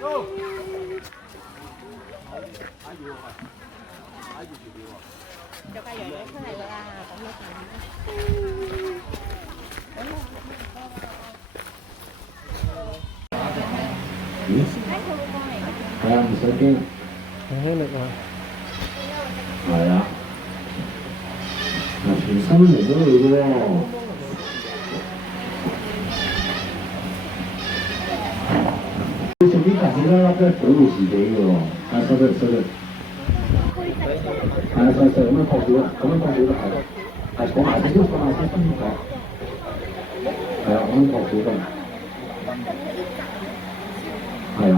cho cây vậy thế này là cũng như係啊，唔使驚。輕力啊！係啊，嗱，全身嚟咗嚟嘅喎。你順便提醒啦，都係保護自己嘅喎。啊，收得收得。係啊，細細咁樣托住啦，咁樣托住啦，係坐埋少少，坐埋少少先講。係啊，咁樣托住得。係啊。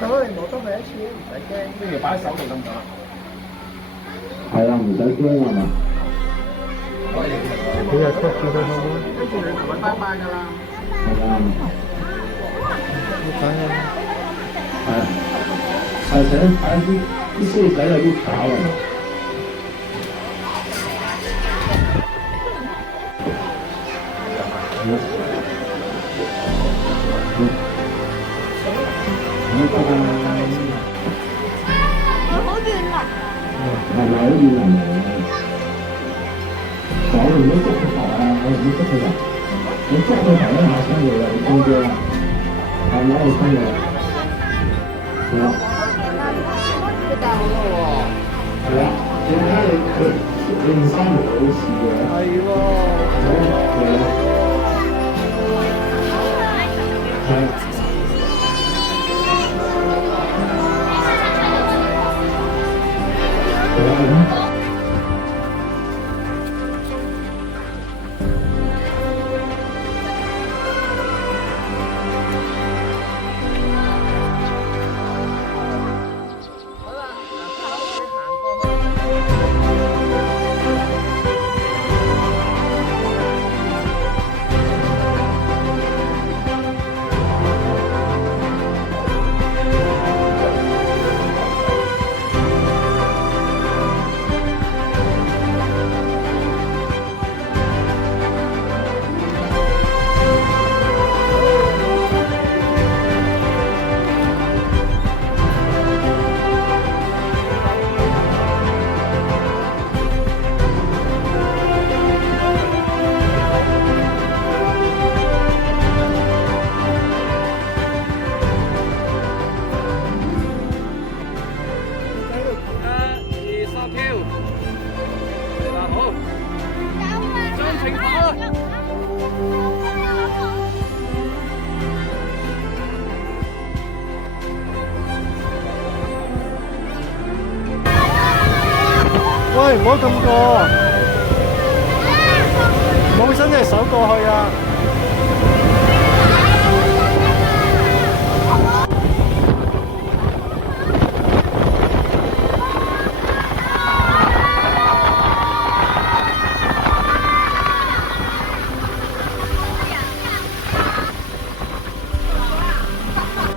手嚟我都第一次，唔使驚，不如擺喺手度得唔得啊？係啊，唔使驚係嘛？你又托住佢好唔好？跟住你同佢拜拜㗎啦。係啊。你講嘢。係啊，細細擺啲衰仔有啲搞啊！好遠啊！係咪好遠嚟嘅？講唔到捉佢頭啊！我唔捉佢頭，你捉佢頭一下親佢啦，你中驚啦，係攞去親佢啦，係啊，係啊，點解你唔生冇事嘅？係喎。係。喂，唔好咁過，冇伸隻手過去啊！